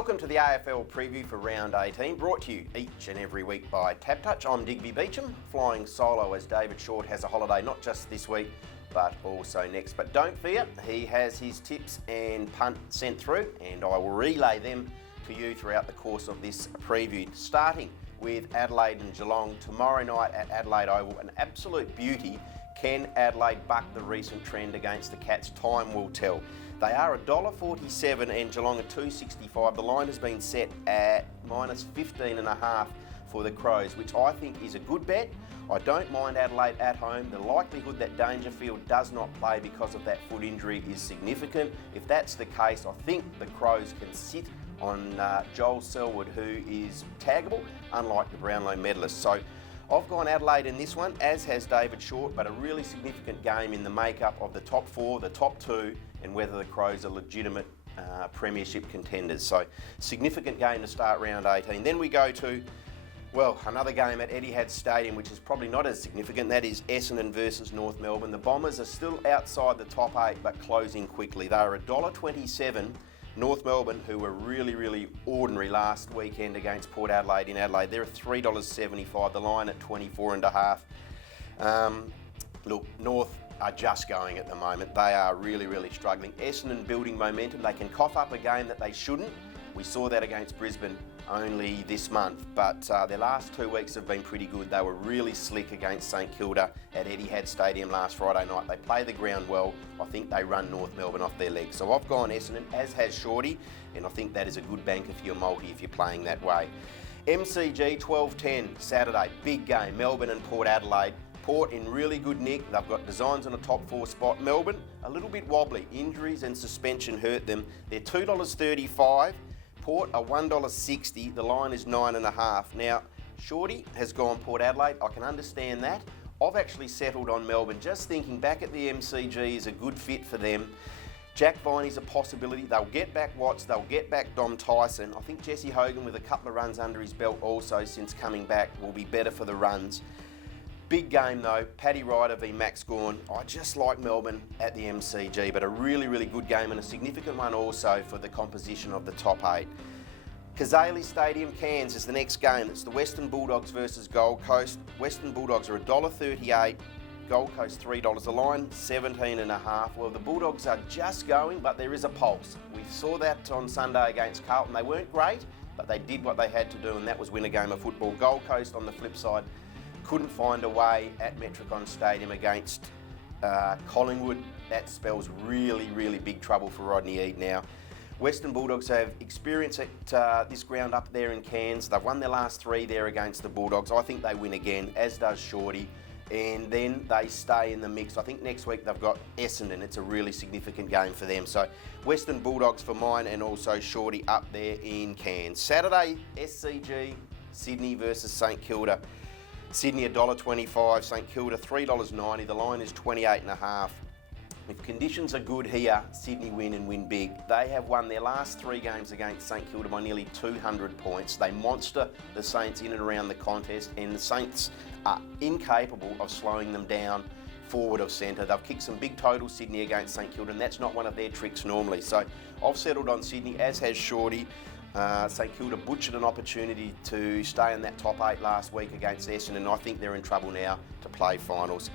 Welcome to the AFL preview for round 18, brought to you each and every week by TABtouch. I'm Digby Beacham, flying solo as David Shortte has a holiday not just this week, but also next. But don't fear, he has his tips and punt sent through, and I will relay them to you throughout the course of this preview, starting with Adelaide and Geelong tomorrow night at Adelaide Oval. An absolute beauty. Can Adelaide buck the recent trend against the Cats? Time will tell. They are $1.47 and Geelong at $2.65. The line has been set at minus 15.5 for the Crows, which I think is a good bet. I don't mind Adelaide at home. The likelihood that Dangerfield does not play because of that foot injury is significant. If that's the case, I think the Crows can sit on Joel Selwood, who is taggable, unlike the Brownlow medalist. So I've gone Adelaide in this one, as has David Shortte, but a really significant game in the makeup of the top four, the top two, and whether the Crows are legitimate premiership contenders. So significant game to start round 18. Then we go to, well, another game at Etihad Stadium, which is probably not as significant. That is Essendon versus North Melbourne. The Bombers are still outside the top 8, but closing quickly. They are $1.27. North Melbourne, who were really ordinary last weekend against Port Adelaide in Adelaide, they're at $3.75. The line at 24.5. Look, North are just going at the moment. They are really struggling. Essendon building momentum. They can cough up a game that they shouldn't. We saw that against Brisbane only this month, but their last 2 weeks have been pretty good. They were really slick against St Kilda at Etihad Stadium last Friday night. They play the ground well. I think they run North Melbourne off their legs. So I've gone Essendon, as has Shorty, and I think that is a good banker for your multi if you're playing that way. MCG 12:10 Saturday, big game. Melbourne and Port Adelaide. Port in really good nick. They've got designs on a top 4 spot. Melbourne, a little bit wobbly. Injuries and suspension hurt them. They're $2.35. Port are $1.60. The line is 9.5. Now, Shorty has gone Port Adelaide. I can understand that. I've actually settled on Melbourne. Just thinking back at the MCG is a good fit for them. Jack Viney's a possibility. They'll get back Watts. They'll get back Dom Tyson. I think Jesse Hogan, with a couple of runs under his belt also since coming back, will be better for the runs. Big game though, Paddy Ryder v Max Gawn. I just like Melbourne at the MCG, but a really good game and a significant one also for the composition of the top 8. Kazali Stadium, Cairns is the next game. It's the Western Bulldogs versus Gold Coast. Western Bulldogs are $1.38, Gold Coast $3. The line 17.5. Well, the Bulldogs are just going, but there is a pulse. We saw that on Sunday against Carlton. They weren't great, but they did what they had to do, and that was win a game of football. Gold Coast, on the flip side, couldn't find a way at Metricon Stadium against Collingwood. That spells really big trouble for Rodney Eade now. Western Bulldogs have experience at this ground up there in Cairns. They've won their last 3 there against the Bulldogs. I think they win again, as does Shorty. And then they stay in the mix. I think next week they've got Essendon. It's a really significant game for them. So Western Bulldogs for mine, and also Shorty up there in Cairns. Saturday, SCG, Sydney versus St Kilda. Sydney $1.25, St Kilda $3.90. The line is 28.5. If conditions are good here, Sydney win and win big. They have won their last 3 games against St Kilda by nearly 200 points. They monster the Saints in and around the contest, and the Saints are incapable of slowing them down forward of centre. They've kicked some big totals, Sydney, against St Kilda, and that's not one of their tricks normally. So I've settled on Sydney, as has Shorty. St Kilda butchered an opportunity to stay in that top 8 last week against Essendon, and I think they're in trouble now to play finals.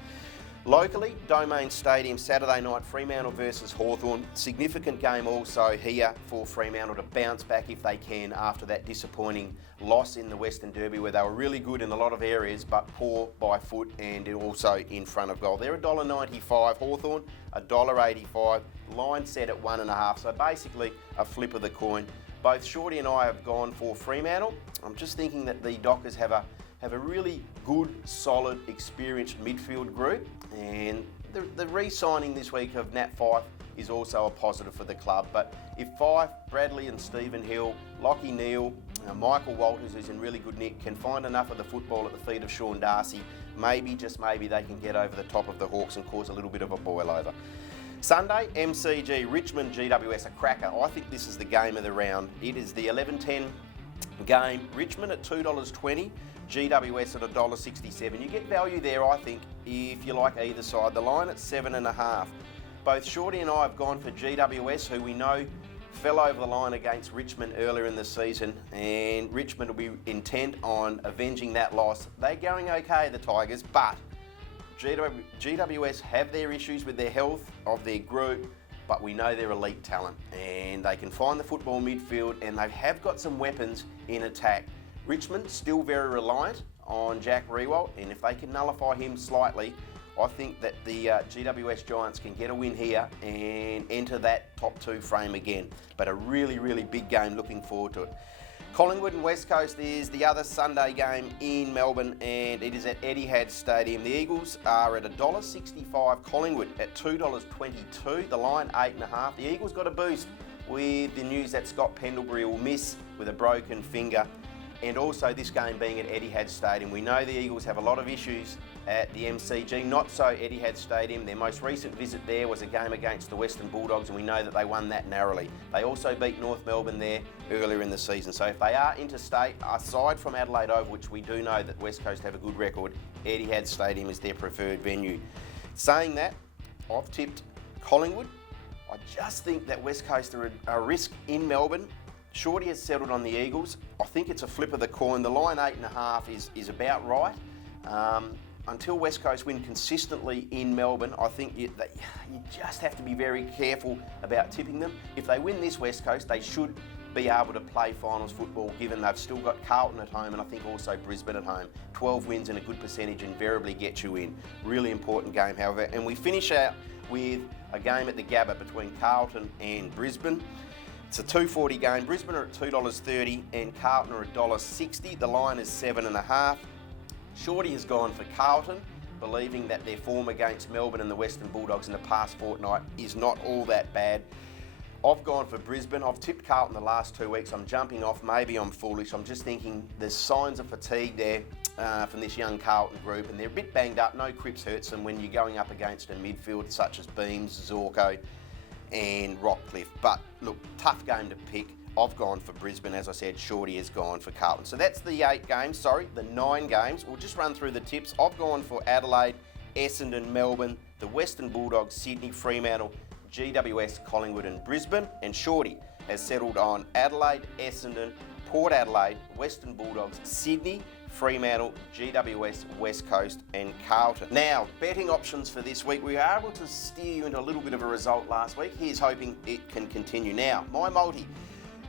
Locally, Domain Stadium, Saturday night, Fremantle versus Hawthorn. Significant game also here for Fremantle to bounce back if they can after that disappointing loss in the Western Derby, where they were really good in a lot of areas but poor by foot and also in front of goal. They're $1.95, Hawthorn $1.85, line set at 1.5, so basically a flip of the coin. Both Shorty and I have gone for Fremantle. I'm just thinking that the Dockers have a really good, solid, experienced midfield group, and the re-signing this week of Nat Fyfe is also a positive for the club. But if Fyfe, Bradley and Stephen Hill, Lockie Neal, Michael Walters, who's in really good nick, can find enough of the football at the feet of Sean Darcy, maybe, just maybe, they can get over the top of the Hawks and cause a little bit of a boil over. Sunday, MCG, Richmond GWS, a cracker. I think this is the game of the round. It is the 11:10 game. Richmond at $2.20, GWS at $1.67. You get value there, I think, if you like either side. The line at 7.5. Both Shorty and I have gone for GWS, who we know fell over the line against Richmond earlier in the season, and Richmond will be intent on avenging that loss. They're going okay, the Tigers, but GWS have their issues with their health of their group, but we know they're elite talent and they can find the football midfield, and they have got some weapons in attack. Richmond still very reliant on Jack Riewoldt, and if they can nullify him slightly, I think that the GWS Giants can get a win here and enter that top 2 frame again. But a really, really big game, looking forward to it. Collingwood and West Coast is the other Sunday game in Melbourne, and it is at Etihad Stadium. The Eagles are at $1.65, Collingwood at $2.22, the line 8.5. The Eagles got a boost with the news that Scott Pendlebury will miss with a broken finger, and also this game being at Etihad Stadium. We know the Eagles have a lot of issues at the MCG, not so Etihad Stadium. Their most recent visit there was a game against the Western Bulldogs, and we know that they won that narrowly. They also beat North Melbourne there earlier in the season. So if they are interstate, aside from Adelaide Oval, which we do know that West Coast have a good record, Etihad Stadium is their preferred venue. Saying that, I've tipped Collingwood. I just think that West Coast are a risk in Melbourne. Shorty has settled on the Eagles. I think it's a flip of the coin. The line 8.5 is about right. Until West Coast win consistently in Melbourne, I think you just have to be very careful about tipping them. If they win this West Coast, they should be able to play finals football, given they've still got Carlton at home and I think also Brisbane at home. 12 wins and a good percentage invariably get you in. Really important game, however. And we finish out with a game at the Gabba between Carlton and Brisbane. It's a $2.40 game. Brisbane are at $2.30 and Carlton are at $1.60. The line is 7.5. Shorty has gone for Carlton, believing that their form against Melbourne and the Western Bulldogs in the past fortnight is not all that bad. I've gone for Brisbane. I've tipped Carlton the last 2 weeks. I'm jumping off. Maybe I'm foolish. I'm just thinking there's signs of fatigue there from this young Carlton group, and they're a bit banged up. No Cripps hurts them when you're going up against a midfield such as Beams, Zorko and Rockcliffe. But look, tough game to pick. I've gone for Brisbane. As I said, Shorty has gone for Carlton. So that's the 9 games. We'll just run through the tips. I've gone for Adelaide, Essendon, Melbourne, the Western Bulldogs, Sydney, Fremantle, GWS, Collingwood and Brisbane. And Shorty has settled on Adelaide, Essendon, Port Adelaide, Western Bulldogs, Sydney, Fremantle, GWS, West Coast and Carlton. Now, betting options for this week. We were able to steer you into a little bit of a result last week. Here's hoping it can continue. Now, my multi,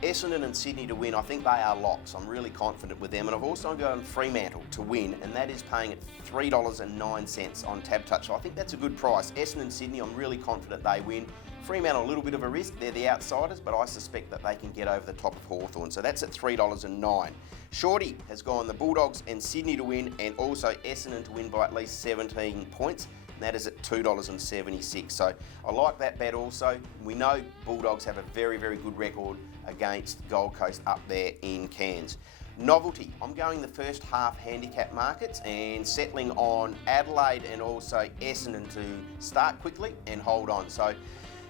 Essendon and Sydney to win, I think they are locks. I'm really confident with them. And I've also gone Fremantle to win, and that is paying at $3.09 on TABtouch. So I think that's a good price. Essendon, Sydney, I'm really confident they win. Fremantle, a little bit of a risk. They're the outsiders, but I suspect that they can get over the top of Hawthorn. So that's at $3.09. Shorty has gone the Bulldogs and Sydney to win, and also Essendon to win by at least 17 points. And that is at $2.76. So I like that bet also. We know Bulldogs have a very, very good record against Gold Coast up there in Cairns. Novelty, I'm going the first half handicap markets and settling on Adelaide and also Essendon to start quickly and hold on. So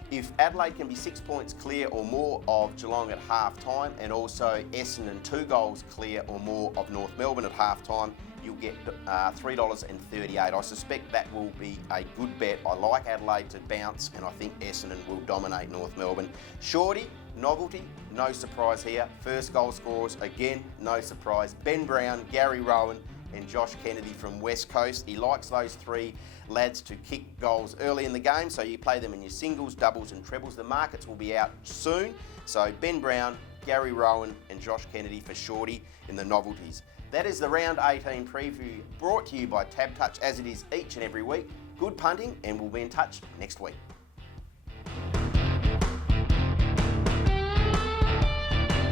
if Adelaide can be 6 points clear or more of Geelong at half time, and also Essendon 2 goals clear or more of North Melbourne at half time, you'll get $3.38. I suspect that will be a good bet. I like Adelaide to bounce, and I think Essendon will dominate North Melbourne. Shorty, novelty, no surprise here. First goal scorers, again, no surprise. Ben Brown, Gary Rowan and Josh Kennedy from West Coast. He likes those 3 lads to kick goals early in the game, so you play them in your singles, doubles and trebles. The markets will be out soon. So Ben Brown, Gary Rowan and Josh Kennedy for Shorty in the novelties. That is the Round 18 preview brought to you by TABtouch, as it is each and every week. Good punting, and we'll be in touch next week.